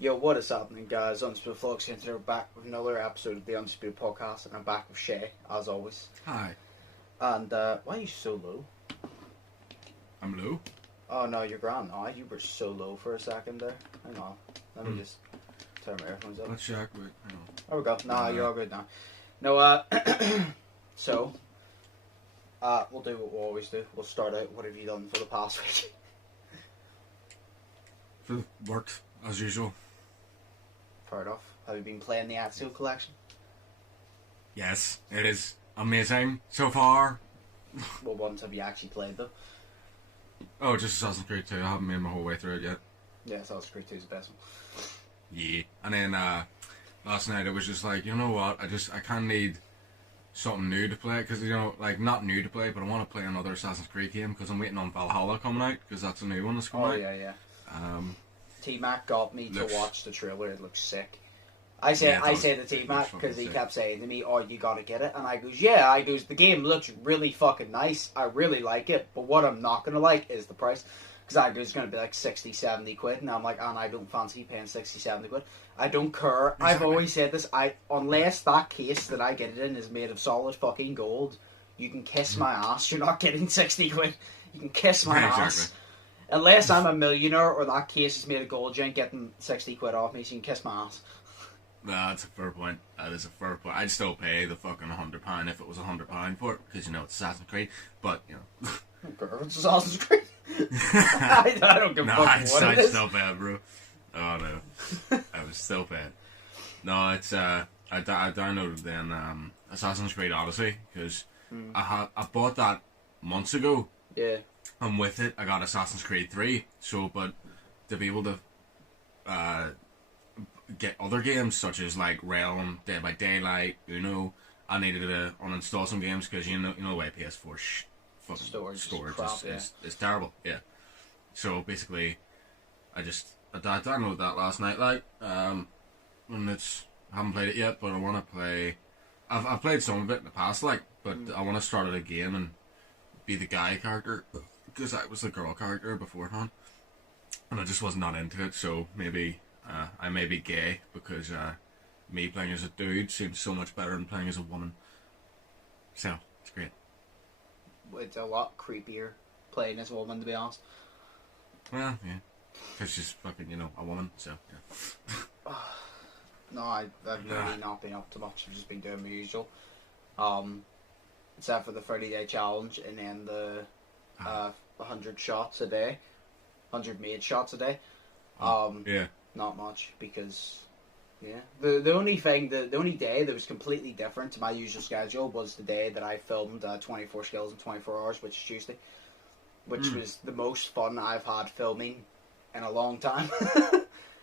Yo, what is happening, guys? Undisputed Flux here, back with another episode of the Undisputed Podcast, and I'm back with Shay, as always. Hi. And, why are you so low? I'm low? Oh, no, you're grand now. You were so low for a second there. Hang on. Let me just turn my earphones up. Let's check. Wait, hang on. There we go. Nah, you're all good now. No, so, we'll do what we always do. We'll start out, what have you done for the past week? Worked, as usual. Fair enough. Have you been playing the Episode collection? Yes, it is amazing so far. What ones have you actually played, though? Oh, just Assassin's Creed 2. I haven't made my whole way through it yet. Yeah, Assassin's Creed 2 is the best one. Yeah. And then, last night it was just like, you know what, I kind of need something new to play, because, you know, like, not new to play, but I want to play another Assassin's Creed game, because I'm waiting on Valhalla coming out, because that's a new one that's coming out. Oh, yeah. T-Mac got me to Looks... watch the trailer. It looks sick. I say to T-Mac because he kept saying to me, "Oh, you gotta get it," and I goes, "Yeah." I goes, "The game looks really fucking nice. I really like it, but what I'm not gonna like is the price." Because I goes, it's gonna be like 60, 70 quid, and I'm like, and I don't fancy paying 60, 70 quid. I don't care. Exactly. I've always said this. Unless that case that I get it in is made of solid fucking gold, you can kiss my ass. You're not getting 60 quid. You can kiss my ass. Unless I'm a millionaire or that case is made of gold, you ain't getting 60 quid off me, so you can kiss my ass. That's a fair point. That is a fair point. I'd still pay the fucking £100 if it was £100 for it, because, you know, it's Assassin's Creed, but, you know. It's Assassin's Creed. I don't give a fuck what it is. I'd still pay it, bro. Oh, no. I was still paying. No, it's, I downloaded then, Assassin's Creed Odyssey, because I bought that months ago. Yeah. And with it, I got Assassin's Creed 3. So, but to be able to get other games such as like Realm, Dead by Daylight, Uno, I needed to uninstall some games because you know the way PS4 fucking storage crap, is terrible. Yeah. So basically, I downloaded that last night. Like, and I haven't played it yet, but I want to play. I've played some of it in the past, like, but I want to start it again and be the guy character. Because I was the girl character beforehand, and I just was not into it. So maybe I may be gay because me playing as a dude seems so much better than playing as a woman. So it's great. It's a lot creepier playing as a woman, to be honest. Well, yeah, because she's fucking, you know, a woman. So yeah. No, I've really not been up to much. I've just been doing my usual. Except for the 30-day challenge, and then the 100 shots a day, 100 made shots a day. Yeah. Not much because, yeah. The only day that was completely different to my usual schedule was the day that I filmed 24 skills in 24 hours, which is Tuesday, which was the most fun I've had filming in a long time.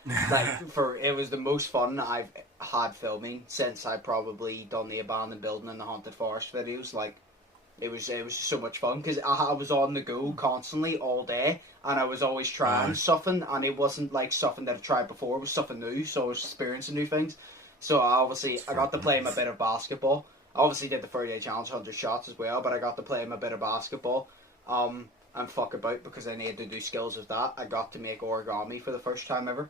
It was the most fun I've had filming since I probably done the abandoned building and the haunted forest videos. Like, it was so much fun because I was on the go constantly all day, and I was always trying something, and it wasn't like something that I've tried before. It was something new, so I was experiencing new things. So I got to play my bit of basketball. I obviously did the 30-day challenge, 100 shots as well, but I got to play my bit of basketball. And fuck about because I needed to do skills with that. I got to make origami for the first time ever.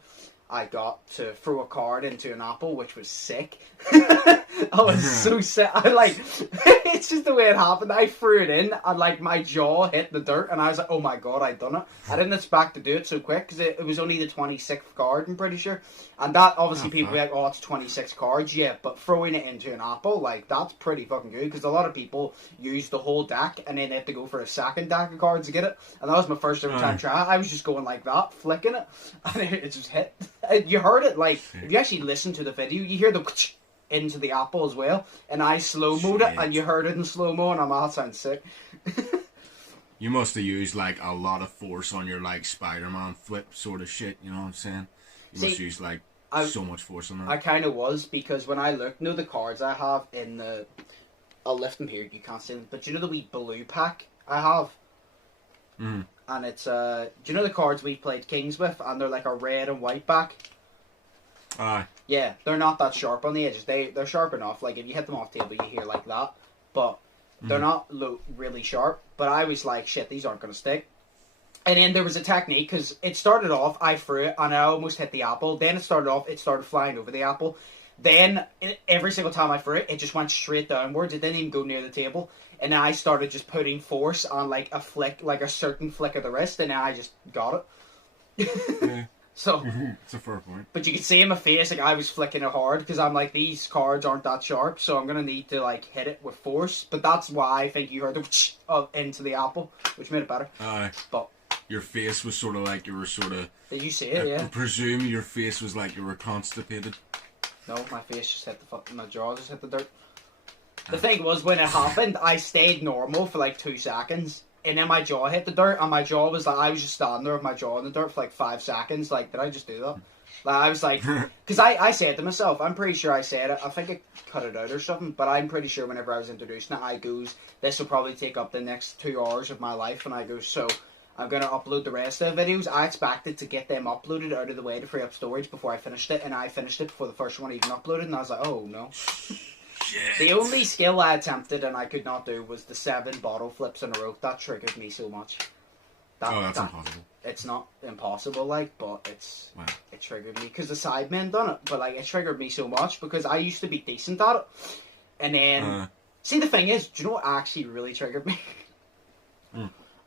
I got to throw a card into an apple, which was sick. I was so sick. It's just the way it happened. I threw it in, and like my jaw hit the dirt, and I was like, "Oh my god, I'd done it!" I didn't expect to do it so quick because it was only the 26th card. I'm pretty sure, and that obviously people be like, "Oh, it's 26 cards." Yeah, but throwing it into an apple, like, that's pretty fucking good because a lot of people use the whole deck and then they have to go for a second deck of cards to get it. And that was my first ever time trying. I was just going like that, flicking it, and it just hit. You heard it, like, if you actually listen to the video, you hear the into the apple as well, and I slow-moed it, and you heard it in slow-mo, and that sounds sick. You must have used, like, a lot of force on your, like, Spider-Man flip sort of shit, you know what I'm saying? You must use, like, so much force on that. I kind of was, because when I looked, the cards I have in the... I'll lift them here, you can't see them, but you know the wee blue pack I have? And it's, do you know the cards we played Kings with, and they're like a red and white back? Aye. Yeah, they're not that sharp on the edges. They're sharp enough, like if you hit them off table you hear like that, but they're not really sharp. But I was like, shit, these aren't going to stick. And then there was a technique, because it started off, I threw it, and I almost hit the apple. Then it started flying over the apple. Then, every single time I threw it, it just went straight downwards. It didn't even go near the table. And then I started just putting force on, like, a flick, like a certain flick of the wrist, and then I just got it. Yeah. So, it's a fair point. But you could see in my face, like, I was flicking it hard, because I'm like, these cards aren't that sharp, so I'm going to need to, like, hit it with force. But that's why I think you heard the into the apple, which made it better. But your face was sort of like you were sort of... Did you see it, yeah? I presume your face was like you were constipated. No, my face just hit my jaw just hit the dirt. The thing was, when it happened, I stayed normal for, like, 2 seconds. And then my jaw hit the dirt, and my jaw was like, I was just standing there with my jaw in the dirt for like 5 seconds. Like, did I just do that? Like, I was like, because I said to myself, I'm pretty sure I said it. I think I cut it out or something, but I'm pretty sure whenever I was introducing it, I goes, this will probably take up the next 2 hours of my life. And I go, so I'm going to upload the rest of the videos. I expected to get them uploaded out of the way to free up storage before I finished it, and I finished it before the first one even uploaded, and I was like, oh no. Shit. The only skill I attempted and I could not do was the 7 bottle flips in a row. That triggered me so much. That's impossible. It's not impossible, like, but Wow. it triggered me because the sidemen done it. But like, it triggered me so much because I used to be decent at it, and then see, the thing is, do you know what actually really triggered me?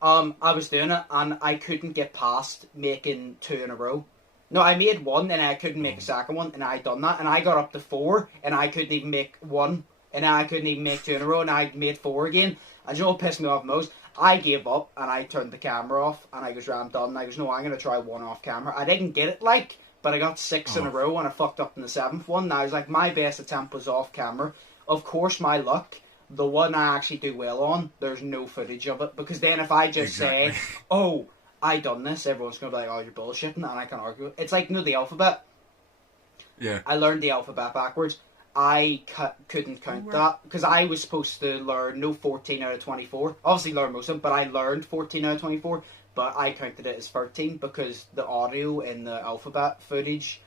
I was doing it and I couldn't get past making 2 in a row. No, I made 1 and I couldn't make a second one, and I done that, and I got up to 4 and I couldn't even make 1, and I couldn't even make 2 in a row, and I made 4 again. And you know what pissed me off most? I gave up and I turned the camera off, and I goes, right, I'm done. And I goes, no, I'm gonna try 1 off camera. I didn't get it, like, but I got 6 in a row, and I fucked up in the 7th one. And I was like, my best attempt was off camera. Of course, my luck, the one I actually do well on, there's no footage of it, because then if I just say, oh, I done this, everyone's going to be like, oh, you're bullshitting, and I can argue. It's like, you know, the alphabet? Yeah. I learned the alphabet backwards. I couldn't count that, because I was supposed to learn, 14 out of 24. Obviously learn most of them, but I learned 14 out of 24, but I counted it as 13, because the audio in the alphabet footage,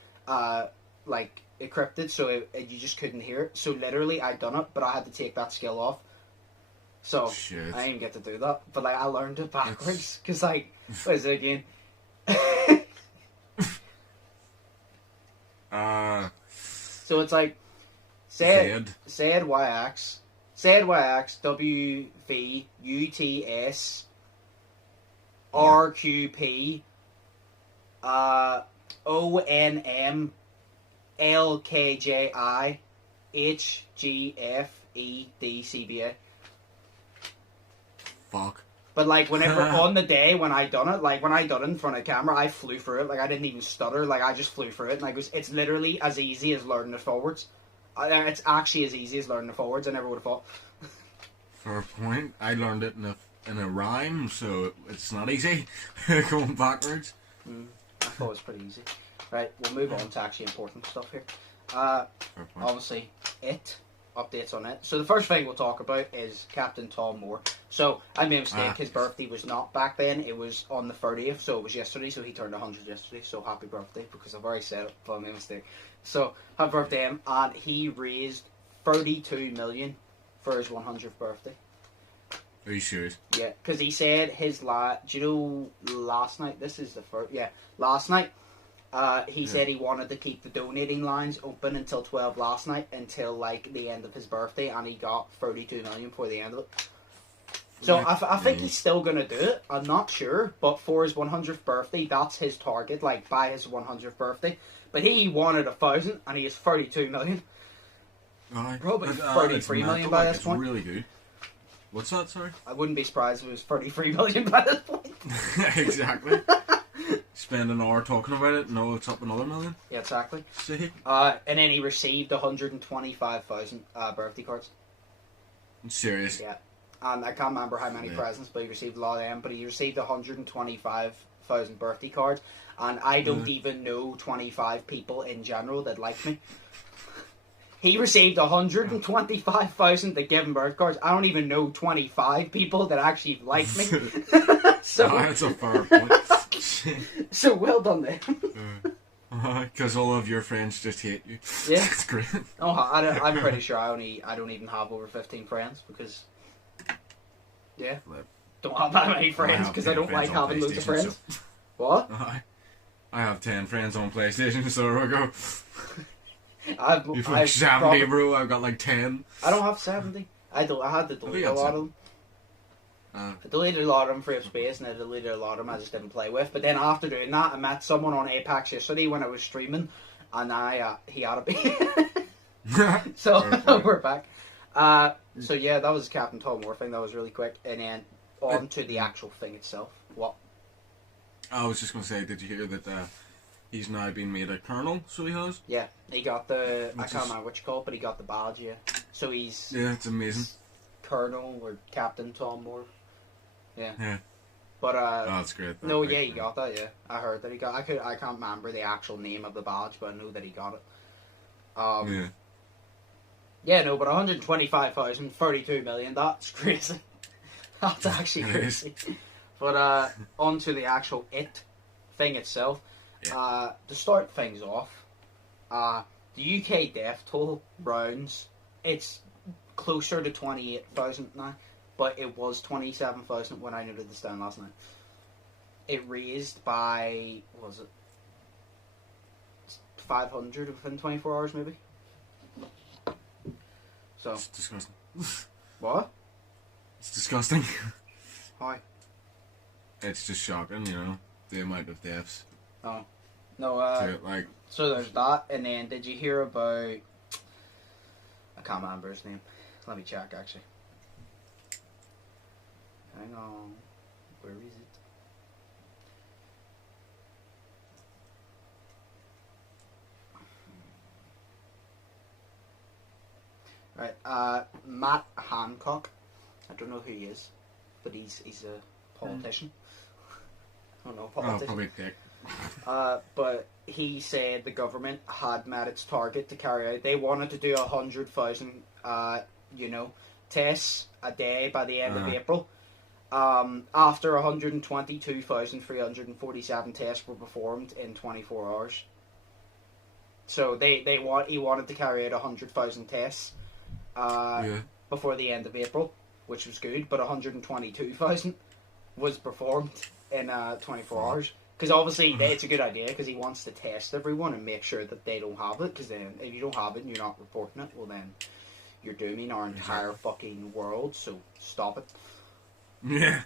like, encrypted, so you just couldn't hear it. So literally, I done it, but I had to take that skill off. So, shit. I didn't get to do that. But, like, I learned it backwards. Because, like, what is it again? So it's like, said YX, WVUTS, RQP, ONM, LKJI, HGFEDCBA. Fuck. But like, whenever on the day when I done it, like when I done it in front of the camera, I flew through it. Like, I didn't even stutter. Like, I just flew through it, and I goes, it's literally as easy as learning the forwards. It's actually as easy as learning the forwards. I never would have thought. Fair point. I learned it in a rhyme, so it's not easy going backwards. I thought it was pretty easy. Right, we'll move on to actually important stuff here. Obviously, updates on it. So the first thing we'll talk about is Captain Tom Moore. So I made a mistake. His birthday was not back then. It was on the 30th, so it was yesterday. So he turned 100 yesterday. So happy birthday, because I've already said it, but I made a mistake. So happy birthday, and he raised 32 million for his 100th birthday. Are you serious? Yeah, because he said his do you know last night? This is the first. Yeah, last night. He said he wanted to keep the donating lines open until 12 last night, until like the end of his birthday, and he got 32 million before the end of it. So I think he's still going to do it. I'm not sure, but for his 100th birthday, that's his target, like by his 100th birthday. But he wanted 1,000, and he is 32 million. Probably 33 million by this point. Really good. What's that, sorry? I wouldn't be surprised if it was 33 million by this point. Exactly. Spend an hour talking about it, no, it's up another million. Yeah, exactly. See? And then he received 125,000 birthday cards. I'm serious. Yeah. And I can't remember how many presents, but he received a lot of them. But he received 125,000 birthday cards. And I don't even know 25 people in general that like me. He received 125,000 that give him birth cards. I don't even know 25 people that actually like me. So that's a fair point. So well done then. Because all of your friends just hate you. Yeah. That's great. Oh, I'm pretty sure I don't even have over 15 friends, because... Yeah. don't have that many friends because I don't like having loads of friends. So. What? I have 10 friends on PlayStation, so there we go. You've like 70, bro. I've got like 10. I don't have 70. I had to delete a lot of them. I deleted a lot of them for space, and I deleted a lot of them I just didn't play with. But then after doing that, I met someone on Apex yesterday when I was streaming, and he had a beat. So we're back. So yeah, that was Captain Tom Moore thing. That was really quick. And then on to the actual thing itself. What? I was just going to say, did you hear that he's now been made a colonel, so he has? Yeah, he got the, I can't remember what you call it, but he got the badge, yeah. So he's... Yeah, it's amazing. Colonel or Captain Tom Moore. Yeah. But, oh, that's great. No, yeah, he got that, yeah. I heard that he got, I can't remember the actual name of the badge, but I know that he got it. Yeah. Yeah, no, but 125,000, 32 million, that's crazy. That's actually crazy. But on to the actual thing itself. Yeah. To start things off, the UK death toll rounds, it's closer to 28,000 now, but it was 27,000 when I noted this down last night. It raised by, what was it, 500 within 24 hours maybe? So. It's disgusting. What? It's disgusting. Why? It's just shocking, you know, the amount of deaths. Oh. No, so there's that, and then did you hear about, I can't remember his name. Let me check, actually. Hang on. Where is it? Right, Matt Hancock. I don't know who he is, but he's a politician. I don't know, politician. Oh, probably dick. But he said the government had met its target to carry out. They wanted to do 100,000, tests a day by the end of April. After 122,347 tests were performed in 24 hours. So he wanted to carry out 100,000 tests before the end of April, which was good. But 122,000 was performed in 24 hours. Because obviously it's a good idea because he wants to test everyone and make sure that they don't have it. Because then if you don't have it and you're not reporting it, well then you're dooming our entire fucking world. So stop it. Yeah.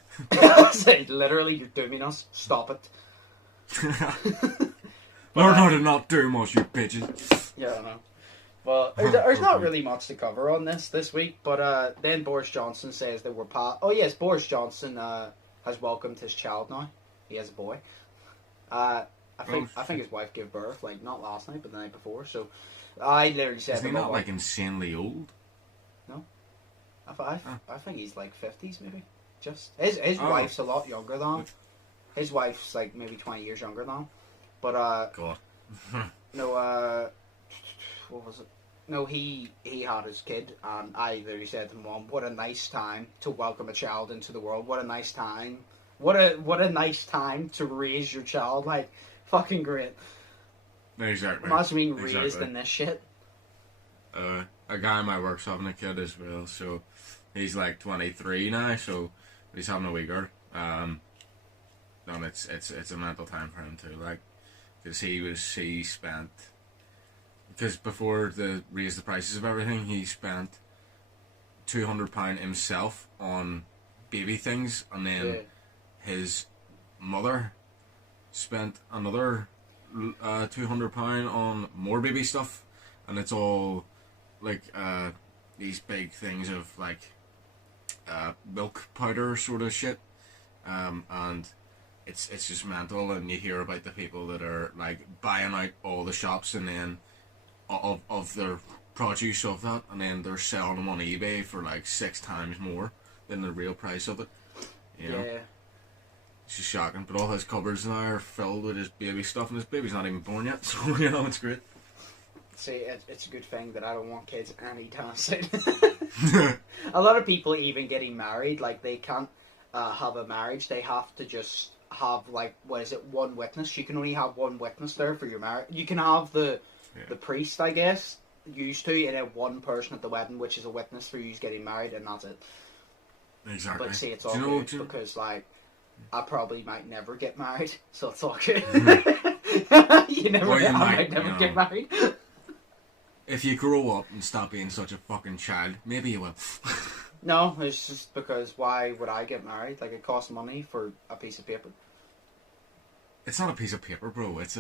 Literally, you're dooming us. Stop it. Learn how to not doom us, you bitches. Yeah, I know. Well, there's not really much to cover on this week. But then Boris Johnson says that we're Oh yes, Boris Johnson has welcomed his child now. He has a boy. I think his wife gave birth, like, not last night, but the night before, so I literally said... Is he not, like, insanely old? No. I think he's, like, 50s, maybe. Just... His wife's a lot younger than him. His wife's, like, maybe 20 years younger than him. But, God. No, what was it? No, he had his kid, and I literally said to Mom, what a nice time to welcome a child into the world. What a nice time. What a nice time to raise your child, like, fucking great. Exactly. Imagine being raised in this shit. A guy in my work's having a kid as well, so he's like 23 now, so he's having a wee girl. And it's a mental time for him too, like, because he spent, because before they raised the prices of everything, he spent £200 himself on baby things, and then his mother spent another £200 on more baby stuff, and it's all like these big things of like milk powder sort of shit, and it's just mental. And you hear about the people that are like buying out all the shops and then of their produce of that, and then they're selling them on eBay for like 6 times more than the real price of it. You know? Yeah. It's just shocking, but all his cupboards now are filled with his baby stuff, and his baby's not even born yet, so, you know, it's great. See, it's a good thing that I don't want kids anytime soon. A lot of people even getting married, like, they can't have a marriage, they have to just have, like, one witness. You can only have one witness there for your marriage. You can have the priest, I guess, used to, and then one person at the wedding, which is a witness for you getting married, and that's it. Exactly. But see, it's all good because, like, I probably might never get married, so it's all good. You never know, I might never get married. If you grow up and stop being such a fucking child, maybe you will. No, it's just because why would I get married? Like, it costs money for a piece of paper. It's not a piece of paper, bro. It's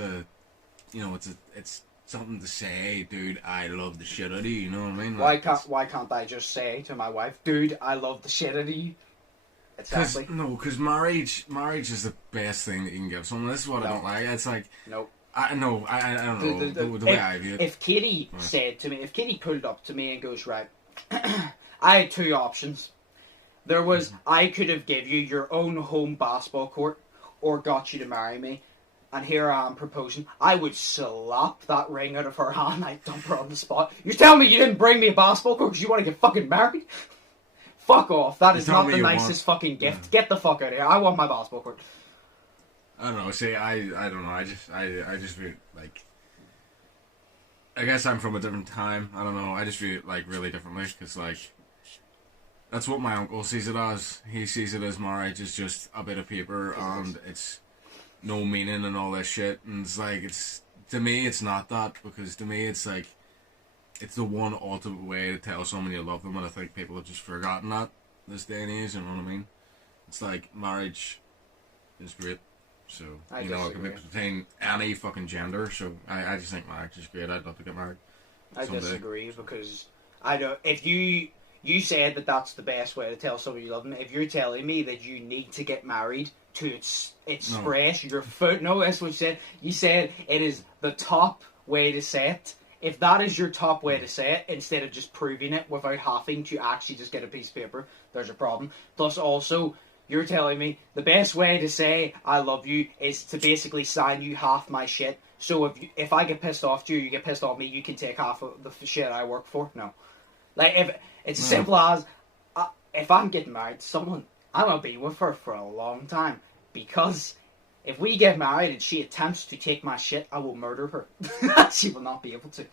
it's something to say, dude, I love the shit out of you, you know what I mean? Like, why can't I just say to my wife, dude, I love the shit out of you? Exactly. Because marriage is the best thing that you can give someone. This is what I don't like. It's like... Nope. I don't know. The way I view it. If Katie said to me, if Katie pulled up to me and goes, right, I had two options. There was, I could have give you your own home basketball court or got you to marry me. And here I am proposing. I would slap that ring out of her hand. I'd dump her on the spot. You're telling me you didn't bring me a basketball court because you want to get fucking married? Fuck off. That is not the nicest fucking gift. Get the fuck out of here. I want my basketball court. I don't know. See, I don't know. I just feel like... I guess I'm from a different time. I don't know. I just view it, like, really differently. Because, like... That's what my uncle sees it as. He sees it as marriage is just a bit of paper and it's no meaning and all this shit. And it's like, it's... To me, it's not that. Because to me, it's like... It's the one ultimate way to tell someone you love them. And I think people have just forgotten that this day and age. You know what I mean? It's like, marriage is great. So, you know, it can be between any fucking gender. So, I just think marriage is great. I'd love to get married. I disagree because I don't... If you said that that's the best way to tell somebody you love them, if you're telling me that you need to get married to express your foot... No, that's what you said. You said it is the top way to say it. If that is your top way to say it, instead of just proving it without having to actually just get a piece of paper, there's a problem. Plus, also... You're telling me the best way to say I love you is to basically sign you half my shit. So if I get pissed off to you, you get pissed off me, you can take half of the shit I work for? No. Like, if it's as simple as, if I'm getting married to someone, I'm going to be with her for a long time. Because if we get married and she attempts to take my shit, I will murder her. She will not be able to.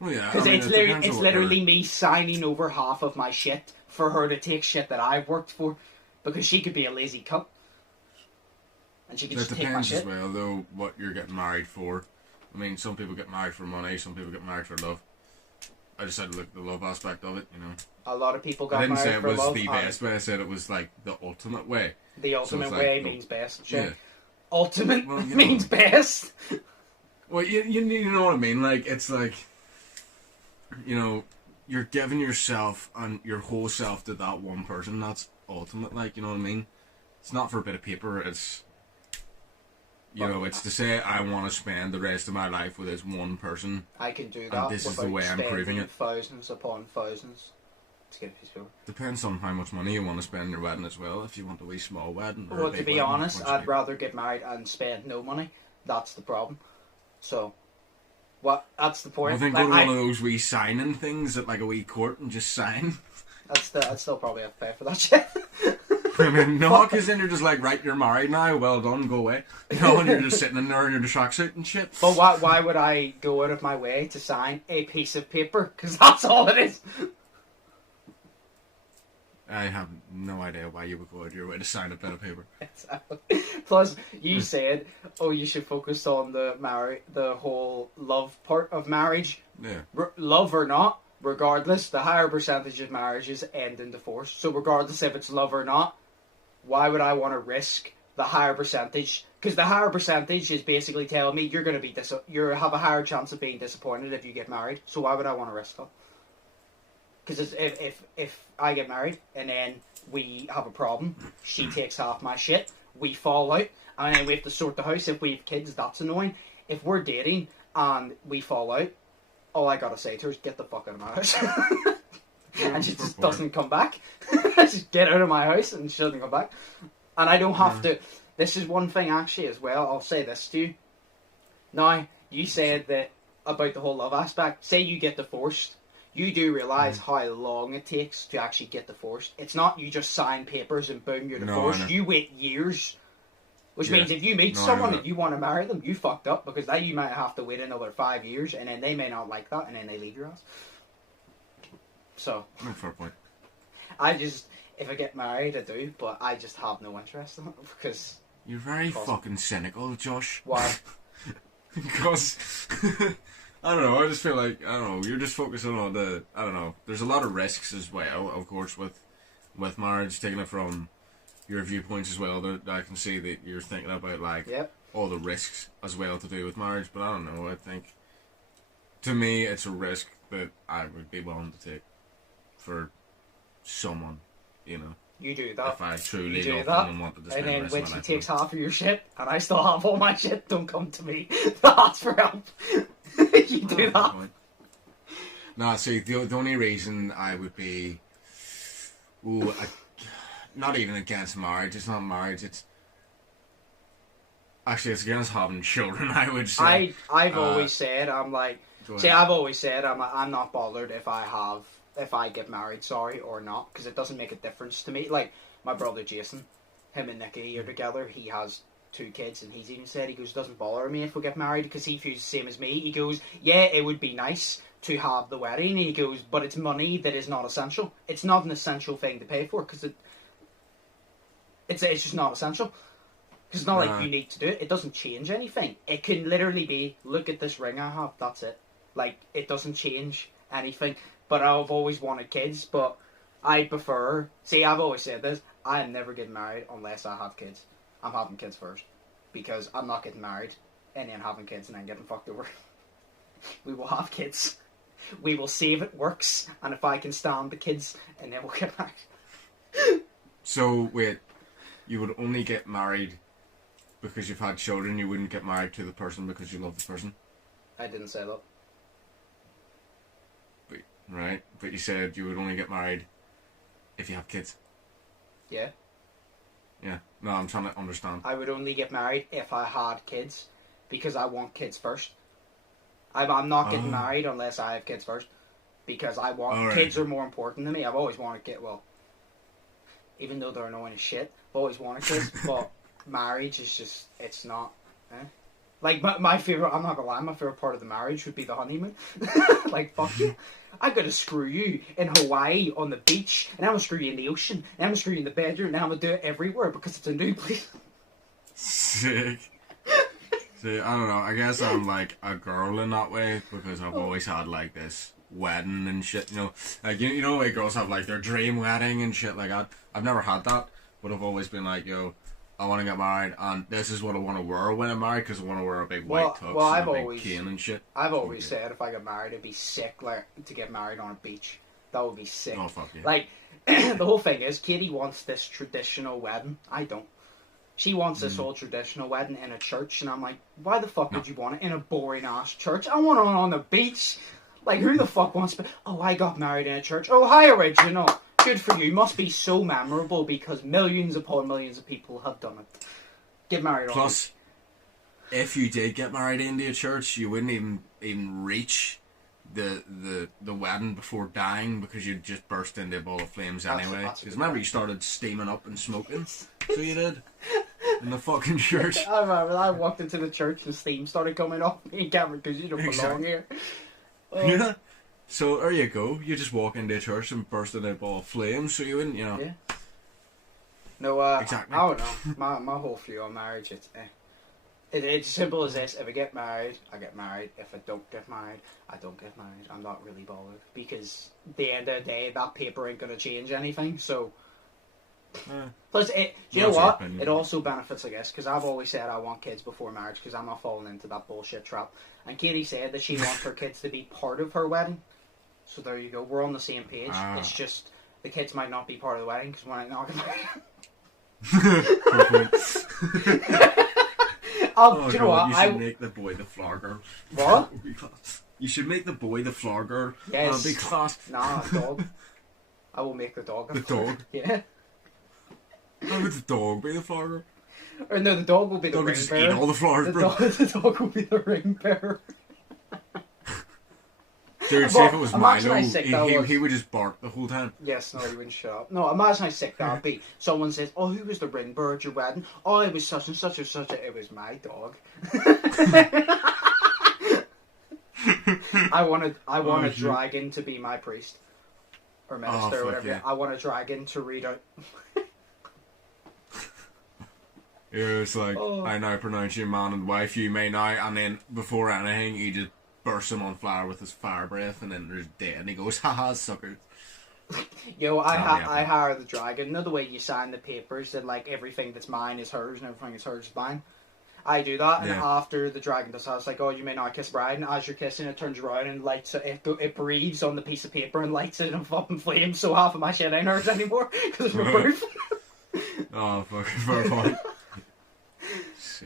Well, yeah. Because it's literally me signing over half of my shit for her to take shit that I've worked for. Because she could be a lazy cunt. And she could just take my shit. It depends as well, though, what you're getting married for. I mean, some people get married for money, some people get married for love. I just had to look at the love aspect of it, you know. A lot of people got married for love. I didn't say it was the best way, I said it was, like, the ultimate way. The ultimate way means best. Sure. Yeah. Ultimate means best. Well, you know what I mean? Like, it's like, you know, you're giving yourself and your whole self to that one person. That's ultimate, like, you know what I mean? It's not for a bit of paper. It's, you know, it's to say I want to spend the rest of my life with this one person. I can do that. And this is the way I'm proving it. Thousands upon thousands to get a piece of paper. Depends on how much money you want to spend in your wedding as well. If you want a wee small wedding. Well, to be honest, I'd rather get married and spend no money. That's the problem. So, that's the point. I think go to one of those wee signing things at like a wee court and just sign. I'd still probably have to pay for that shit. I mean, no, because then you're just like, right, you're married now, well done, go away. You know, and you're just sitting in there in your tracksuit and shit. But why would I go out of my way to sign a piece of paper? Because that's all it is. I have no idea why you would go out of your way to sign a bit of paper. Exactly. Plus, you said, you should focus on the whole love part of marriage. Yeah. Love or not. Regardless, the higher percentage of marriages end in divorce. So regardless if it's love or not, why would I want to risk the higher percentage? Because the higher percentage is basically telling me you're going to you have a higher chance of being disappointed if you get married. So why would I want to risk that? Because if I get married and then we have a problem, she takes half my shit, we fall out, and then we have to sort the house. If we have kids, that's annoying. If we're dating and we fall out, all I gotta say to her is get the fuck out of my house. And she just doesn't come back. Just get out of my house and she doesn't come back. And I don't have to... This is one thing actually as well, I'll say this to you. Now, you said that about the whole love aspect. Say you get divorced. You do realise how long it takes to actually get divorced. It's not you just sign papers and boom, you're divorced. You wait years. Which means if you meet someone that you want to marry them, you fucked up, because then you might have to wait another 5 years, and then they may not like that, and then they leave your ass. So. Fair point. If I get married, I do, but I just have no interest in it because... You're very fucking cynical, Josh. Why? Because... I don't know, I just feel like, I don't know, you're just focusing on the... I don't know, there's a lot of risks as well, of course, with marriage, taking it from your viewpoints as well, that I can see that you're thinking about, like, all the risks as well to do with marriage, but I don't know, I think... To me, it's a risk that I would be willing to take for someone, you know. You do that. If I truly do love that, them and wanted to spend and the then rest when of my she life takes with them. half of your shit, and I still have all my shit, don't come to me to ask for help. You do that. No, see, the only reason I would be... not even against marriage, it's not marriage, it's... Actually, it's against having children, I would say. I've always said, I'm like... See, I've always said I'm not bothered if I get married, or not, because it doesn't make a difference to me. Like, my brother Jason, him and Nikki are together, he has 2 kids, and he's even said, he goes, it doesn't bother me if we get married, because he feels the same as me. He goes, yeah, it would be nice to have the wedding, he goes, but it's money that is not essential. It's not an essential thing to pay for, because it's just not essential. Because it's not like you need to do it, it doesn't change anything. It can literally be, look at this ring I have, that's it. Like, it doesn't change anything. But I've always wanted kids, but I prefer... See, I've always said this, I am never getting married unless I have kids. I'm having kids first. Because I'm not getting married, and then having kids, and then getting fucked over. We will have kids. We will see if it works, and if I can stand the kids, and then we'll get married. So, wait, you would only get married because you've had children, you wouldn't get married to the person because you love the person? I didn't say that. Right, but you said you would only get married if you have kids. Yeah. Yeah, no, I'm trying to understand. I would only get married if I had kids, because I want kids first. I'm not getting married unless I have kids first, because I want... Kids are more important to me. I've always wanted kids, well, even though they're annoying as shit, I've always wanted kids, but marriage is just, it's not, Like, my favourite, I'm not gonna lie, my favourite part of the marriage would be the honeymoon. Like, fuck you. I'm gonna screw you in Hawaii on the beach, and I'm gonna screw you in the ocean, and I'm gonna screw you in the bedroom, and I'm gonna do it everywhere because it's a new place. Sick. See, I don't know, I guess I'm like a girl in that way, because I've always had like this wedding and shit, you know. Like, you know the way girls have like their dream wedding and shit like that? I've never had that, but I've always been like, yo, I want to get married, and this is what I want to wear when I'm married, because I want to wear a big white tux and a big cane and shit. I've always said if I get married, it'd be sick, like, to get married on a beach. That would be sick. Oh, fuck yeah. Like, the whole thing is, Katie wants this traditional wedding. I don't. She wants this whole traditional wedding in a church, and I'm like, why the fuck would you want it in a boring-ass church? I want it on the beach. Like, who the fuck wants to... Oh, I got married in a church. Oh, hi, original. Good for you. Must be so memorable because millions upon millions of people have done it. Get married. Plus, if you did get married into a church, you wouldn't even reach the wedding before dying, because you'd just burst into a ball of flames anyway. Because remember, you started steaming up and smoking, so you did in the fucking church. I remember I walked into the church and steam started coming up. You can't, because you don't belong here. Yeah. So there you go. You just walk into a church and burst into a ball of flames, so you wouldn't, you know. Yeah. No, exactly. I don't know. My whole view on marriage, it's simple as this. If I get married, I get married. If I don't get married, I don't get married. I'm not really bothered, because at the end of the day, that paper ain't going to change anything, so... Plus, you know what? It also benefits, I guess, because I've always said I want kids before marriage, because I'm not falling into that bullshit trap. And Katie said that she wants her kids to be part of her wedding. So there you go. We're on the same page. It's just the kids might not be part of the wedding because when I not get married. Do you know what? You should make the boy the flower girl. What? You should make the boy the flower girl. Yes. That'd be class. Nah, dog. I will make the dog. The dog? Yeah. How would the dog be the flower girl? Or no, the dog will be the dog ring just bearer. Eat all the flowers, bro. The dog will be the ring bearer. Dude, see if it was Milo, he would just bark the whole time. Yes, no, he wouldn't shut up. No, imagine how sick that would be. Someone says, oh, who was the ring bearer at your wedding? Oh, it was such and such and such. It was my dog. I want a dragon to be my priest. or minister or whatever. Yeah. I want a dragon to read out. Yeah, it's like, I now pronounce you man and wife, you may now, and then before anything, he just bursts him on fire with his fire breath, and then there's dead, and he goes, haha, suckers. Yo, I hire the dragon. You know the way you sign the papers that, like, everything that's mine is hers and everything that's hers is mine? I do that, and after the dragon does that, it's like, oh, you may not kiss bride, and as you're kissing, it turns around and lights it, it breathes on the piece of paper and lights it in fucking flames, so half of my shit ain't hers anymore, because it's my proof. Oh, fucking fair point.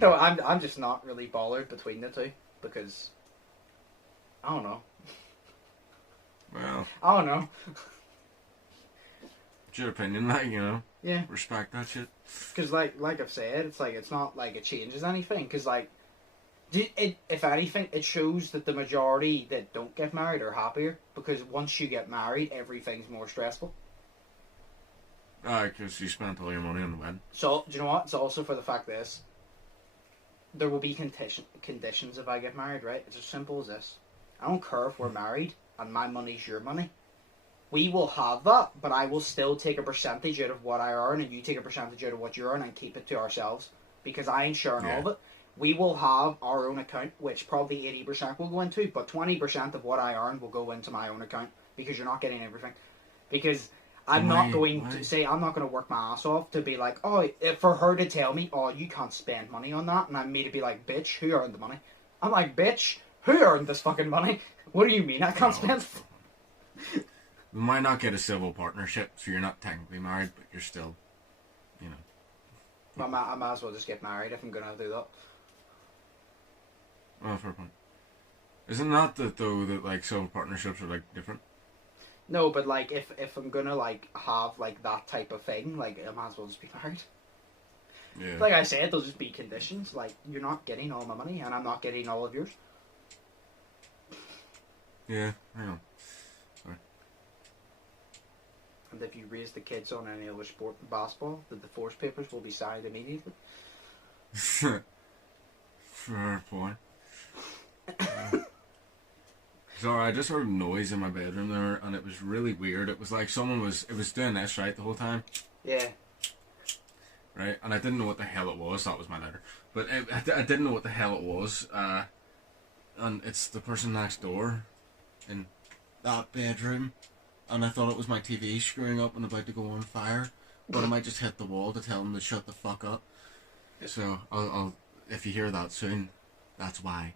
No, I'm just not really bothered between the two, because, I don't know. Well, I don't know. It's your opinion, like, you know. Yeah. Respect that shit. Because, like I've said, it's like, it's not like it changes anything, because, like, if anything, it shows that the majority that don't get married are happier, because once you get married, everything's more stressful. Because you spent all your money on the wedding. So, do you know what? It's also for the fact this. There will be conditions if I get married, right? It's as simple as this. I don't care if we're married and my money's your money. We will have that, but I will still take a percentage out of what I earn and you take a percentage out of what you earn and keep it to ourselves. Because I ain't sharing all of it. We will have our own account, which probably 80% will go into, but 20% of what I earn will go into my own account because you're not getting everything. Because I'm not going to work my ass off to be like, oh, for her to tell me, oh, you can't spend money on that, and I'm me to be like, bitch, who earned the money? I'm like, bitch, who earned this fucking money? What do you mean I can't spend? We might not get a civil partnership, so you're not technically married, but you're still, you know. I might as well just get married if I'm going to do that. Oh, fair point. Isn't that though that like civil partnerships are like different? No, but like if I'm gonna like have like that type of thing, like I might as well just be married. Yeah. Like I said, there'll just be conditions. Like you're not getting all my money, and I'm not getting all of yours. Yeah, I know. Sorry. And if you raise the kids on any other sport than basketball, the divorce papers will be signed immediately. Fair point. Sorry, I just heard a noise in my bedroom there, and it was really weird. It was like it was doing this, right, the whole time? Yeah. Right? And I didn't know what the hell it was. That was my letter. But I didn't know what the hell it was. And it's the person next door in that bedroom. And I thought it was my TV screwing up and about to go on fire. But I might just hit the wall to tell them to shut the fuck up. So, I'll if you hear that soon, that's why.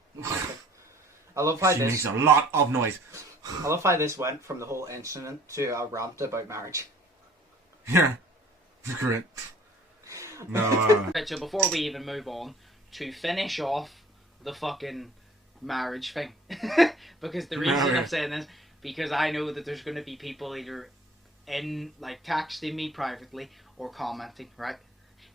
I love how she makes a lot of noise. I love how this went from the whole incident to a rant about marriage. Yeah, great. No. So before we even move on, to finish off the fucking marriage thing, because the reason I'm saying this, because I know that there's going to be people either in like texting me privately or commenting, right?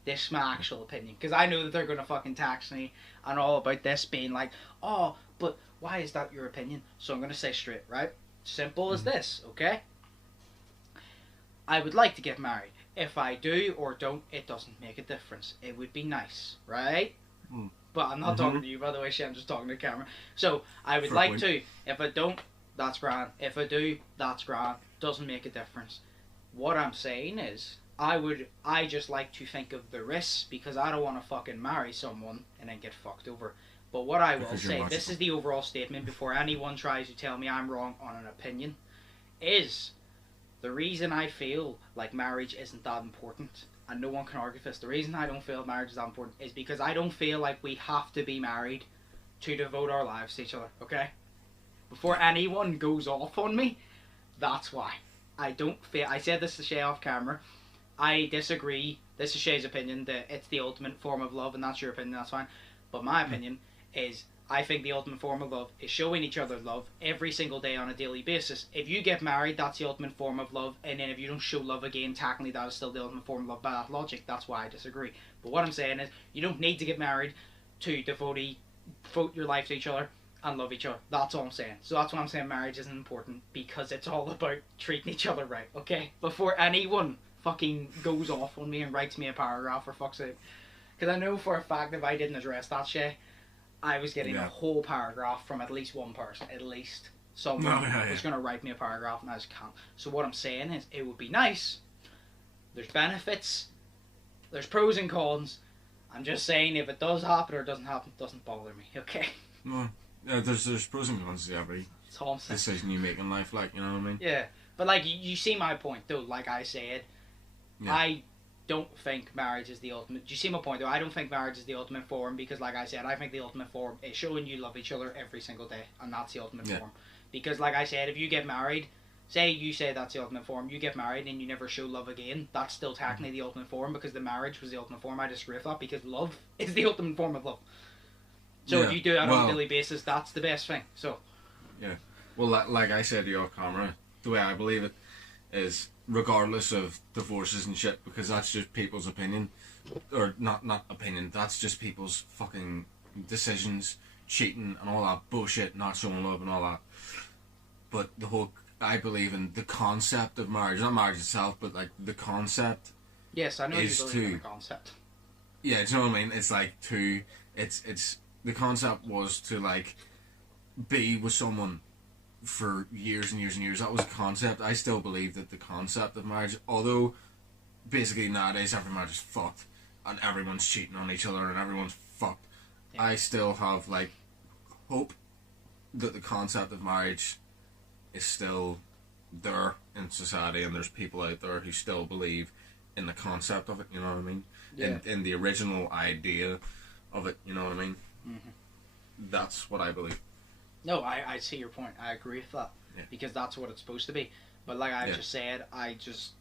This is my actual opinion, because I know that they're going to fucking text me and all about this being like, oh, but why is that your opinion? So I'm going to say straight, right? Simple as this, okay? I would like to get married. If I do or don't, it doesn't make a difference. It would be nice, right? But I'm not talking to you, by the way, Shay, I'm just talking to the camera. So, I would like to. If I don't, that's grand. If I do, that's grand. Doesn't make a difference. What I'm saying is, I just like to think of the risks, because I don't want to fucking marry someone and then get fucked over. But what I will say, this is the overall statement before anyone tries to tell me I'm wrong on an opinion, is the reason I feel like marriage isn't that important, and no one can argue this, the reason I don't feel marriage is that important is because I don't feel like we have to be married to devote our lives to each other, okay? Before anyone goes off on me, that's why. I don't feel, I said this to Shay off camera, I disagree, this is Shay's opinion, that it's the ultimate form of love, and that's your opinion, that's fine. But my opinion is, I think the ultimate form of love is showing each other love every single day on a daily basis. If you get married, that's the ultimate form of love, and then if you don't show love again, technically that is still the ultimate form of love by that logic. That's why I disagree. But what I'm saying is, you don't need to get married to devote your life to each other and love each other. That's all I'm saying. So that's why I'm saying marriage isn't important, because it's all about treating each other right, okay? Before anyone fucking goes off on me and writes me a paragraph, for fuck's sake. Because I know for a fact if I didn't address that shit, I was getting a whole paragraph from at least one person, at least. someone was going to write me a paragraph, and I just can't. So what I'm saying is, it would be nice. There's benefits. There's pros and cons. I'm just saying, if it does happen or doesn't happen, it doesn't bother me, okay? Well, there's pros and cons to every decision you make in life, like, you know what I mean? Yeah, but, like, you see my point, though. Like I said, I don't think marriage is the ultimate. Do you see my point, though? I don't think marriage is the ultimate form, because, like I said, I think the ultimate form is showing you love each other every single day, and that's the ultimate form. Because, like I said, if you get married, you say that's the ultimate form, you get married and you never show love again, that's still technically the ultimate form, because the marriage was the ultimate form. I disagree with that, because love is the ultimate form of love. So if you do it on a daily basis, that's the best thing. So well, like I said to you off camera, the way I believe it is, regardless of divorces and shit, because that's just people's opinion, or not opinion, that's just people's fucking decisions, cheating and all that bullshit, not showing love and all that. But I believe in the concept of marriage, not marriage itself, but like the concept. Yes, I know you believe in the concept. Yeah, do you know what I mean? It's like it's the concept was to like be with someone for years and years and years. That was a concept. I still believe that the concept of marriage, although basically nowadays every marriage is fucked and everyone's cheating on each other and everyone's fucked, I still have like hope that the concept of marriage is still there in society, and there's people out there who still believe in the concept of it, you know what I mean? Yeah. In the original idea of it, you know what I mean? Mm-hmm. That's what I believe. No, I see your point. I agree with that. Yeah. Because that's what it's supposed to be. But like I just said, it's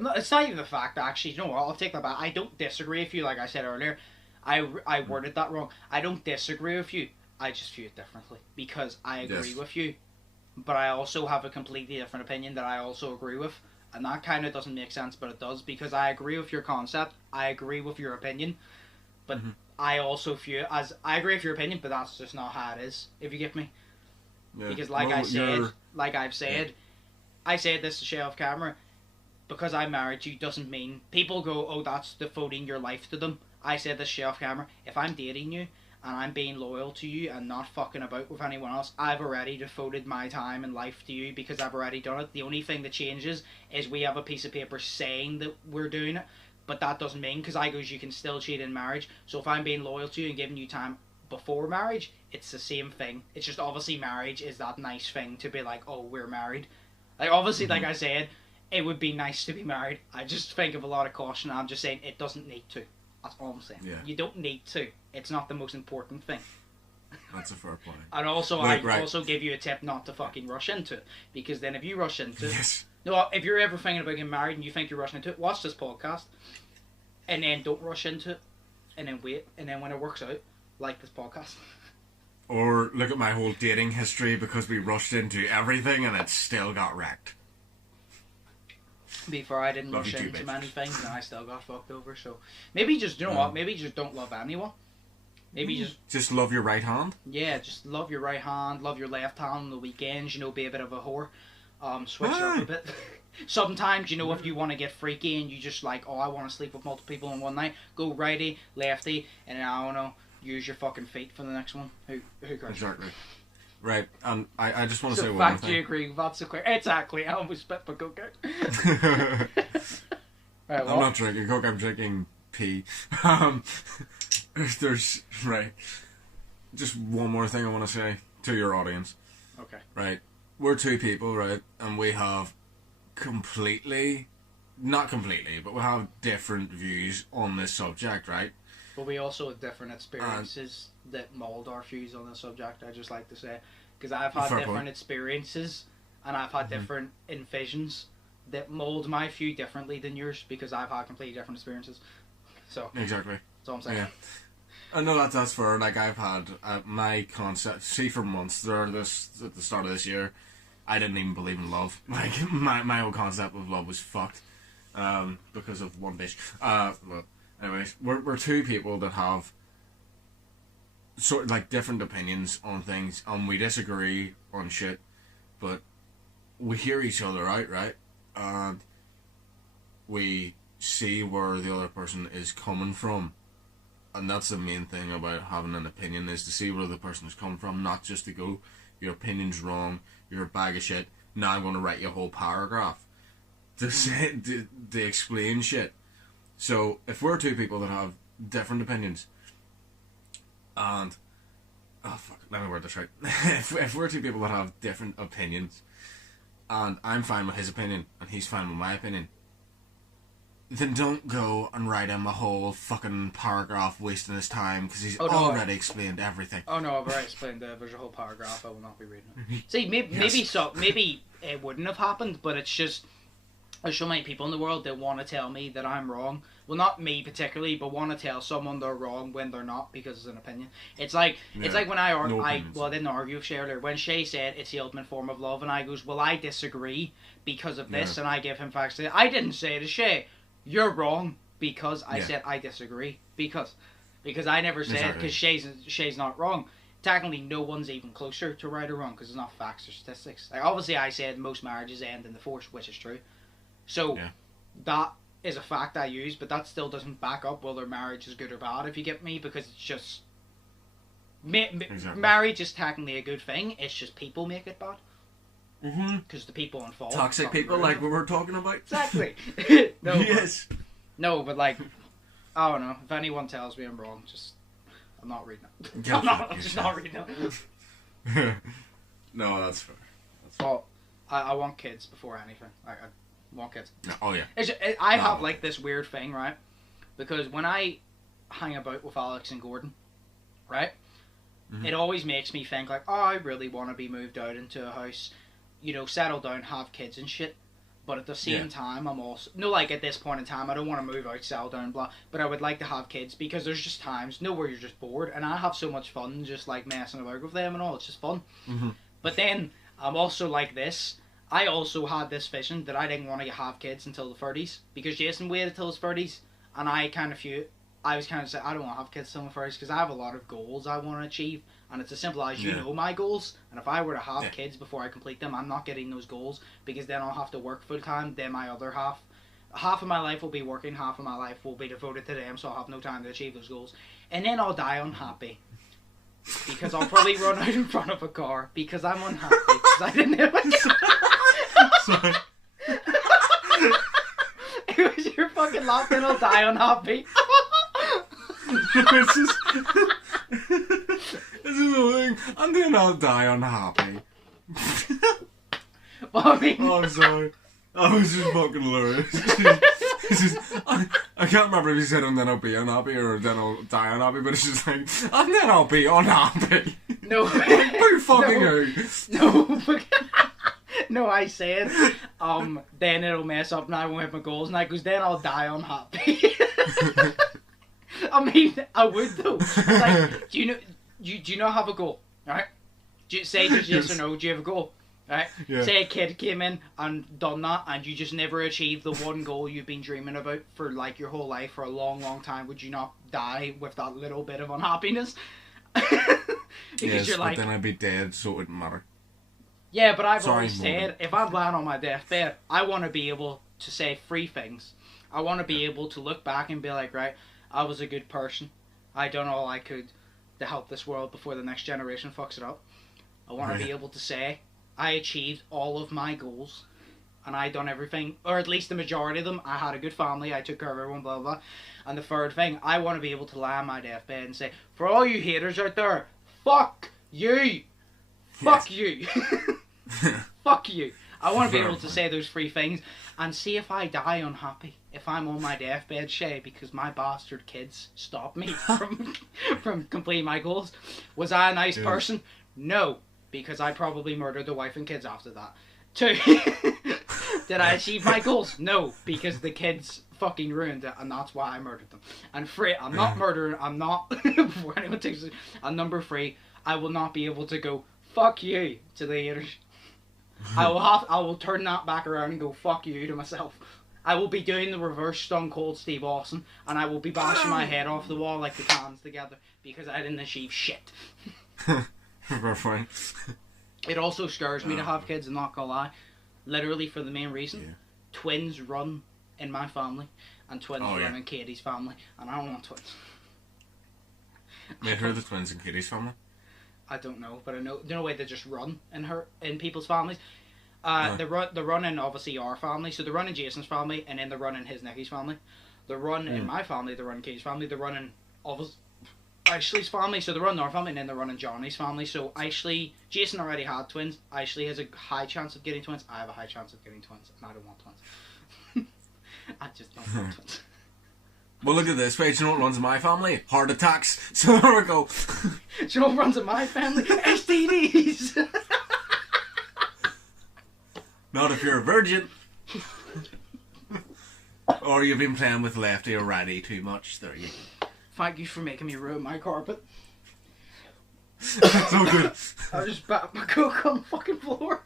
not even the fact that actually, you know what, I'll take that back. I don't disagree with you, like I said earlier. I worded that wrong. I don't disagree with you. I just view it differently. Because I agree with you. But I also have a completely different opinion that I also agree with. And that kind of doesn't make sense, but it does. Because I agree with your concept. I agree with your opinion. But I also view it as... I agree with your opinion, but that's just not how it is. If you get me. Yeah. Because like I've said... I said this to share off camera. Because I'm married you doesn't mean... People go, oh, that's devoting your life to them. I said this share off camera. If I'm dating you... and I'm being loyal to you and not fucking about with anyone else, I've already devoted my time and life to you because I've already done it. The only thing that changes is we have a piece of paper saying that we're doing it, but that doesn't mean, because I goes, you can still cheat in marriage. So if I'm being loyal to you and giving you time before marriage, it's the same thing. It's just obviously marriage is that nice thing to be like, oh, we're married. Like obviously, like I said, it would be nice to be married. I just think of a lot of caution. I'm just saying it doesn't need to. That's all I'm saying. Yeah. You don't need to. It's not the most important thing. That's a fair point. And also, I also give you a tip not to fucking rush into it. Because then if you rush into it... No, if you're ever thinking about getting married and you think you're rushing into it, watch this podcast. And then don't rush into it. And then wait. And then when it works out, like this podcast. Or look at my whole dating history, because we rushed into everything and it still got wrecked. Before I didn't rush into many things and I still got fucked over, so maybe just, you know what, maybe just don't love anyone. Maybe just love your right hand? Yeah, just love your right hand, love your left hand on the weekends, you know, be a bit of a whore. Switch it up a bit. Sometimes, you know, if you want to get freaky and you just like, oh, I want to sleep with multiple people in one night, go righty, lefty, and I don't know, use your fucking feet for the next one. Who cares? Exactly. Right, and I just want to say one more thing. Do you agree? That's a quick... Exactly, I almost spit my coke out. Right, I'm not drinking coke, I'm drinking pee. Right. Just one more thing I want to say to your audience. Okay. Right, we're two people, right, and we have not completely, but we have different views on this subject, right? But we also have different experiences that mould our views on the subject, I just like to say. Because I've had different experiences and I've had different envisions that mould my view differently than yours, because I've had completely different experiences. So exactly. That's all I'm saying. Yeah. I know that's fair. Like, I've had my concept, see, for months there, at the start of this year, I didn't even believe in love. Like, my whole concept of love was fucked because of one bitch. But anyways, we're two people that have sort of like different opinions on things, and we disagree on shit, but we hear each other out, right? And we see where the other person is coming from, and that's the main thing about having an opinion, is to see where the person is coming from, not just to go, your opinion's wrong, you're a bag of shit. Now I'm going to write you a whole paragraph to say to explain shit. So if we're two people that have different opinions, and let me word this right. if we're two people that have different opinions, and I'm fine with his opinion and he's fine with my opinion, then don't go and write him a whole fucking paragraph wasting his time because he's already explained everything. Oh no, I've already explained it. There's a whole paragraph. I will not be reading it. See, maybe it wouldn't have happened, but it's just there's so many people in the world that want to tell me that I'm wrong. Well, not me particularly, but want to tell someone they're wrong when they're not because it's an opinion. It's like when I didn't argue with Shay earlier. When Shay said it's the ultimate form of love, and I goes, well, I disagree because of this, and I give him facts. I didn't say to Shay, you're wrong because I said I disagree because I never said because Shay's not wrong. Technically, no one's even closer to right or wrong because it's not facts or statistics. Like obviously, I said most marriages end in divorce, which is true. So that is a fact I use, but that still doesn't back up whether marriage is good or bad. If you get me, because it's just marriage is technically a good thing. It's just people make it bad. Because the people involved. Toxic people, like we were talking about. Exactly. No, but like, I don't know. If anyone tells me I'm wrong, I'm not reading it. I'm just not reading it. No, that's fair. Well, I want kids before anything. I want kids. Oh yeah. I have like this weird thing, right? Because when I hang about with Alex and Gordon, right? It always makes me think like, oh, I really want to be moved out into a house. Settle down, have kids and shit. But at the same time, I'm also... No, like, at this point in time, I don't want to move out, settle down, blah. But I would like to have kids because there's just times, where you're just bored. And I have so much fun just, like, messing about with them and all. It's just fun. But then, I'm also like this. I also had this vision that I didn't want to have kids until the 30s. Because Jason waited till his 30s. And I was kind of saying, I don't want to have kids till my 30s because I have a lot of goals I want to achieve. And it's as simple as you know my goals. And if I were to have kids before I complete them, I'm not getting those goals because then I'll have to work full time. Then my other half of my life will be working, half of my life will be devoted to them, so I'll have no time to achieve those goals. And then I'll die unhappy because I'll probably run out in front of a car because I'm unhappy because I didn't have a Sorry. It was your fucking laughing. I'll die unhappy. This is the thing. And then I'll die unhappy. Well, I mean... Oh, I'm sorry. I was just fucking hilarious. I can't remember if he said and then I'll be unhappy or then I'll die unhappy, but it's just like, and then I'll be unhappy. No. Who fucking who? No, I said, then it'll mess up and I won't hit my goals, and I goes, then I'll die unhappy. I mean, I would though. Like, do you not have a goal? Right? Say just yes or no. Do you have a goal? Right? Yeah. Say a kid came in and done that, and you just never achieved the one goal you've been dreaming about for like your whole life for a long, long time. Would you not die with that little bit of unhappiness? Because you're like, but then I'd be dead, so it wouldn't matter. Yeah, but I've always said, if I'm lying on my deathbed, I want to be able to say 3 things. I want to be able to look back and be like, right, I was a good person. I done all I could to help this world before the next generation fucks it up. I want to be able to say, I achieved all of my goals, and I done everything, or at least the majority of them. I had a good family, I took care of everyone, blah, blah, blah. And the third thing, I want to be able to lie on my deathbed and say, for all you haters out there, fuck you! Fuck you! Fuck you! I want to be able to say those 3 things and see if I die unhappy. If I'm on my deathbed, Shay, because my bastard kids stopped me from completing my goals. Was I a nice person? No, because I probably murdered the wife and kids after that. 2, did I achieve my goals? No, because the kids fucking ruined it, and that's why I murdered them. And 3, I'm not murdering, I'm not, before anyone takes it, and number 3, I will not be able to go, fuck you, to the haters. I will turn that back around and go, fuck you, to myself. I will be doing the reverse Stone Cold Steve Austin, and I will be bashing my head off the wall like the cans together, because I didn't achieve shit. It also scares me to have kids, I'm not gonna lie. Literally for the main reason. Twins run in my family, and twins run in Katie's family, and I don't want twins. Wait, who are the twins in Katie's family? I don't know, but I know the way they just run in people's families. Right. They run in obviously our family, so they run in Jason's family, and then they run in his Nicky's family. They run in my family, they run in Kay's family, they run in obviously Ashley's family, so they run in our family, and then they run in Johnny's family. So Jason already had twins. Ashley has a high chance of getting twins. I have a high chance of getting twins, and I don't want twins. I just don't want twins. Well, look at this, right? You know what runs in my family? Heart attacks. So there we go. Do you know what runs in my family? STDs. Not if you're a virgin. Or you've been playing with lefty or righty too much. There you go. Thank you for making me ruin my carpet. So good. I just bat my coke on the fucking floor.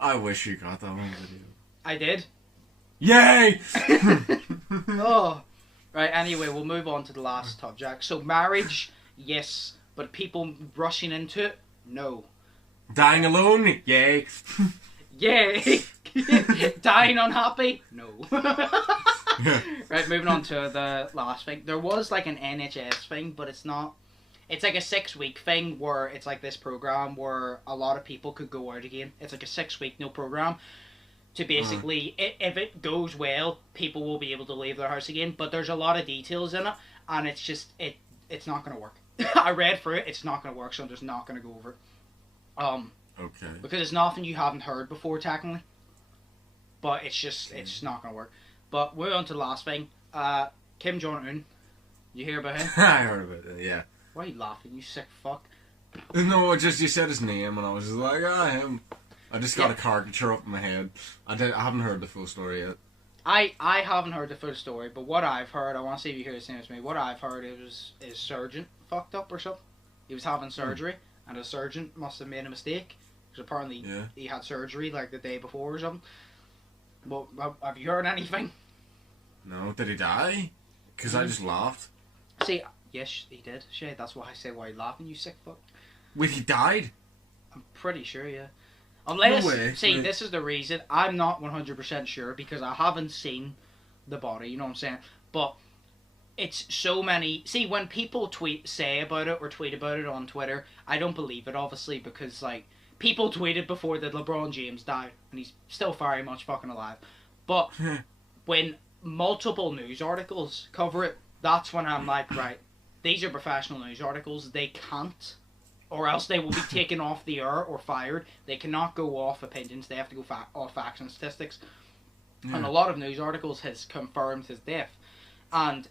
I wish you got that one video. I did. Yay! Oh. Right, anyway, we'll move on to the last subject. So marriage, yes. But people rushing into it, no. Dying alone? Yay. Yay! Dying unhappy? No. Yeah. Right, moving on to the last thing. There was like an NHS thing, but it's not. It's like a 6-week thing where it's like this program where a lot of people could go out again. It's like a 6-week program to basically, if it goes well, people will be able to leave their house again. But there's a lot of details in it, and it's just it's not going to work. I read through it. It's not going to work, so I'm just not going to go over it. Okay. Because it's nothing you haven't heard before, technically. But it's just not going to work. But we're on to the last thing. Kim Jong-un. You hear about him? I heard about it, yeah. Why are you laughing, you sick fuck? No, just you said his name and I was just like, him. I just got a caricature up in my head. I haven't heard the full story yet. I haven't heard the full story, but what I've heard, I want to see if you hear the same as me. What I've heard is his surgeon fucked up or something. He was having surgery, and the surgeon must have made a mistake. Because apparently he had surgery like the day before or something. But have you heard anything? No, did he die? Because I just laughed. See, yes, he did. Shit, that's why I say why you laughing, you sick fuck. Wait, he died? I'm pretty sure, yeah. Unless, no way. See, this is the reason. I'm not 100% sure because I haven't seen the body, you know what I'm saying? But it's so many... See, when people say about it or tweet about it on Twitter, I don't believe it, obviously, because, like, people tweeted before that LeBron James died, and he's still very much fucking alive. But when multiple news articles cover it, that's when I'm like, right, these are professional news articles. They can't, or else they will be taken off the air or fired. They cannot go off opinions. They have to go off facts and statistics. Yeah. And a lot of news articles has confirmed his death. And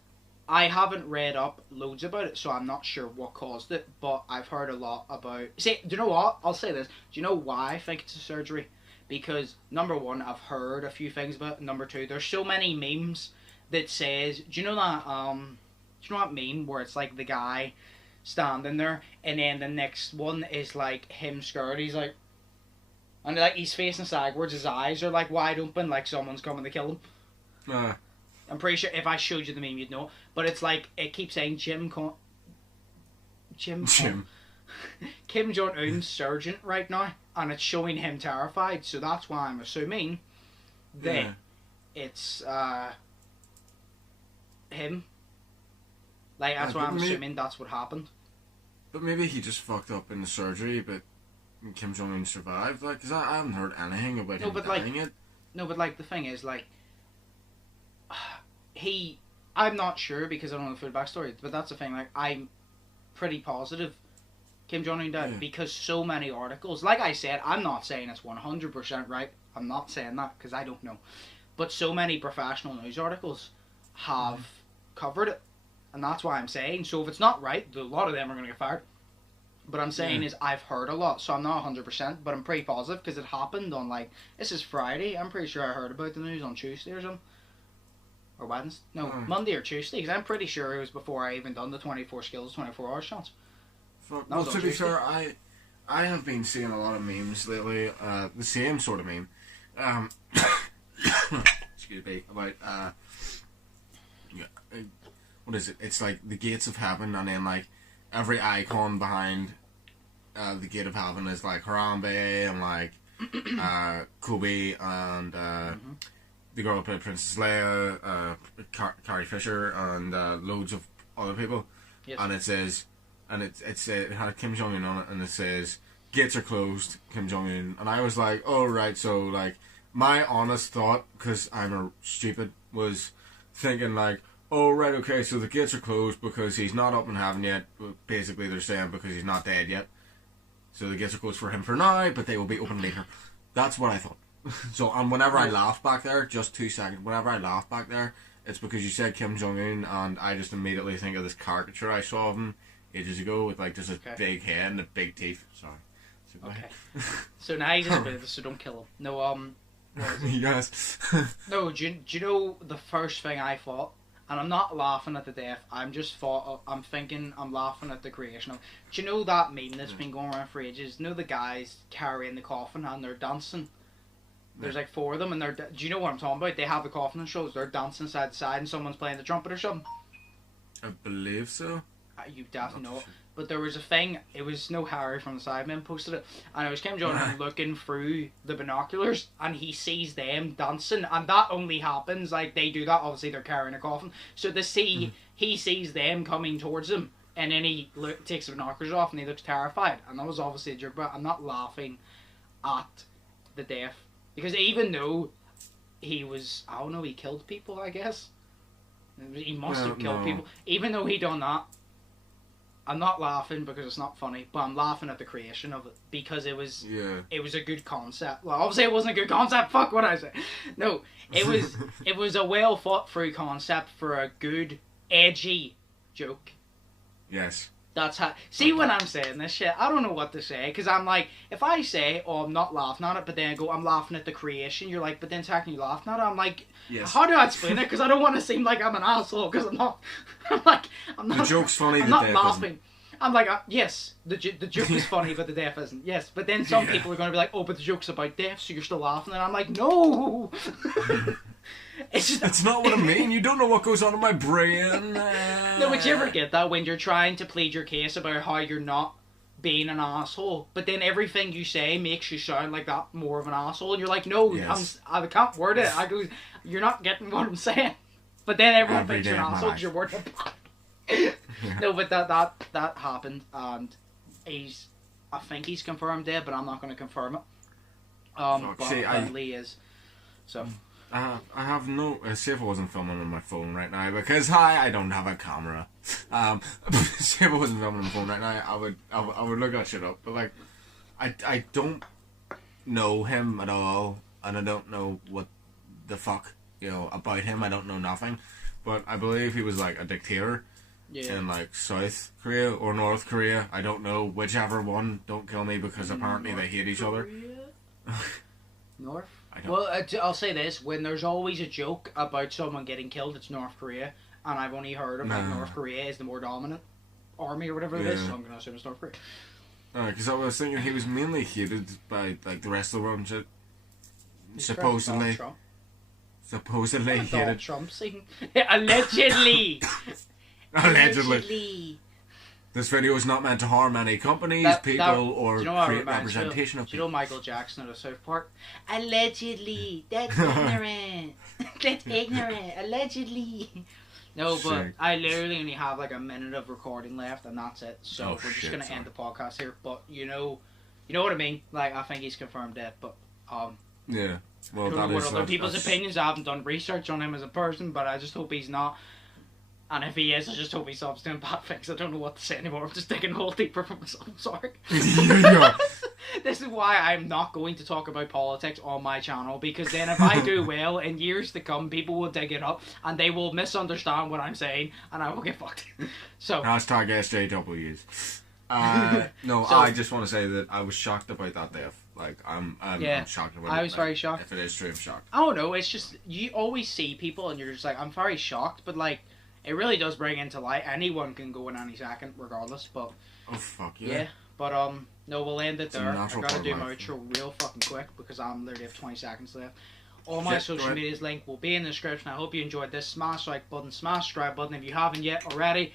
I haven't read up loads about it, so I'm not sure what caused it, but I've heard a lot about... See, do you know what? I'll say this. Do you know why I think it's a surgery? Because, number one, I've heard a few things about it. Number two, there's so many memes that says... Do you know that meme where it's like the guy standing there, and then the next one is like him scared. He's like... And like he's facing sideways, his eyes are like wide open, like someone's coming to kill him. I'm pretty sure if I showed you the meme, you'd know. But it's like, it keeps saying Kim Jong-un's surgeon right now, and it's showing him terrified. So that's why I'm assuming that it's him. Like, that's why I'm assuming that's what happened. But maybe he just fucked up in the surgery, but Kim Jong-un survived. Like, because I haven't heard anything about him dying yet. No, but like, the thing is, like, I'm not sure because I don't know the full backstory, but that's the thing, like, I'm pretty positive Kim Jong-un died because so many articles, like I said, I'm not saying it's 100% right, I'm not saying that because I don't know, but so many professional news articles have covered it, and that's why I'm saying, so if it's not right, a lot of them are going to get fired, but I'm saying is I've heard a lot, so I'm not 100%, but I'm pretty positive because it happened on, like, this is Friday, I'm pretty sure I heard about the news on Tuesday or something. Or Wednesday? No, Monday or Tuesday, because I'm pretty sure it was before I even done the 24 skills, 24 hours chance. Well, to be fair, I have been seeing a lot of memes lately, the same sort of meme, excuse me, about, what is it? It's like the gates of heaven, and then like every icon behind the gate of heaven is like Harambe and like Kobe and the girl who played Princess Leia, Carrie Fisher, and loads of other people. Yes. And it says, and it had Kim Jong Un on it, and it says gates are closed, Kim Jong Un, and I was like, oh right, so like my honest thought, because I'm a stupid, was thinking like, oh right, okay, so the gates are closed because he's not up in heaven yet. Basically, they're saying because he's not dead yet. So the gates are closed for him for now, but they will be open later. That's what I thought. So, and whenever I laughed back there, just 2 seconds, whenever I laughed back there, it's because you said Kim Jong-un, and I just immediately think of this caricature I saw of him ages ago with like just a big head and the big teeth. Sorry. So okay. So now he's a so don't kill him. No, yes. No, do you know the first thing I thought? And I'm not laughing at the death. I'm laughing at the creation of. Do you know that meme that's been going around for ages? You know the guys carrying the coffin and they're dancing. There's like 4 of them, and do you know what I'm talking about? They have the coffin and shows. They're dancing side to side, and someone's playing the trumpet or something. I believe so. You definitely know it. But there was a thing. It was no Harry from the Sidemen posted it, and it was Kim Jong-un looking through the binoculars, and he sees them dancing, and that only happens like they do that. Obviously, they're carrying a coffin, so he sees them coming towards him, and then he takes the binoculars off, and he looks terrified, and that was obviously a joke. But I'm not laughing at the death because even though he was, I don't know, he killed people. I guess he must have killed people, even though he done that. I'm not laughing because it's not funny, but I'm laughing at the creation of it because it was a good concept. Well, obviously it wasn't a good concept. Fuck what I say. No, it was a well thought through concept for a good edgy joke. Yes. That's how. See, when I'm saying this shit, I don't know what to say because I'm like, if I say, "Oh, I'm not laughing at it," but then I go, "I'm laughing at the creation," you're like, "But then technically you're laughing at it." I'm like, yes. How do I explain it? Because I don't want to seem like I'm an asshole. Because I'm not. I'm not. The joke's funny. I'm not laughing. I'm like, yes, the joke is funny, but the death isn't. Yes, but then some people are going to be like, "Oh, but the joke's about death, so you're still laughing," and I'm like, no. That's not what I mean. You don't know what goes on in my brain. No, but you ever get that when you're trying to plead your case about how you're not being an asshole, but then everything you say makes you sound like that more of an asshole, and you're like, no, yes. I can't word it. I go, you're not getting what I'm saying. But then everyone thinks you're an asshole because you're wording it. No, but that happened, and I think he's confirmed dead, but I'm not going to confirm it. But apparently he is. So. I have no. See if I wasn't filming on my phone right now because I don't have a camera. See if I wasn't filming on my phone right now, I would look that shit up. But like, I don't know him at all, and I don't know what the fuck about him. I don't know nothing, but I believe he was like a dictator in like South Korea or North Korea. I don't know whichever one. Don't kill me because apparently they hate each other. North. Well, I'll say this: when there's always a joke about someone getting killed, it's North Korea, and I've only heard of like North Korea is the more dominant army or whatever it is. So I'm gonna assume it's North Korea. Because I was thinking he was mainly hated by like the rest of the world and shit. Supposedly hated. Trump scene. Allegedly. Allegedly. This video is not meant to harm any companies, people, or create representation of people. Do you know Michael Jackson at South Park? Allegedly. That's ignorant. That's ignorant. Allegedly. No, but I literally only have like a minute of recording left, and that's it. So we're just going to end the podcast here. But you know what I mean? Like, I think he's confirmed dead, but yeah. Well, that is other people's opinions. I haven't done research on him as a person, but I just hope he's not. And if he is, I just hope he stops doing bad things. I don't know what to say anymore. I'm just digging a hole deeper for myself. I'm sorry. This is why I'm not going to talk about politics on my channel, because then if I do well, in years to come, people will dig it up and they will misunderstand what I'm saying, and I will get fucked. So hashtag SJWs. No, I just want to say that I was shocked about that death. Like, I'm shocked about it. I was very shocked. If it is true, I'm shocked. I don't know. It's just, you always see people and you're just like, I'm very shocked, but like, it really does bring into light. Anyone can go in any second, regardless. But oh fuck yeah. But no, we'll end it there. I gotta do my outro real fucking quick because I'm literally have 20 seconds left. All my social media's link will be in the description. I hope you enjoyed this. Smash like button, smash subscribe button if you haven't yet already.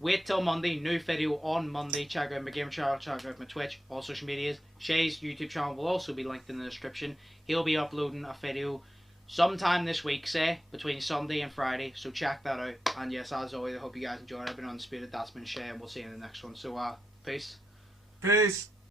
Wait till Monday. New video on Monday. Check out my gamer channel. Check out my Twitch. All social medias. Sheas' YouTube channel will also be linked in the description. He'll be uploading a video sometime this week, say, between Sunday and Friday. So check that out. And yes, as always, I hope you guys enjoyed it. I've been Undisputed. That's been Shay, and we'll see you in the next one. So, peace. Peace.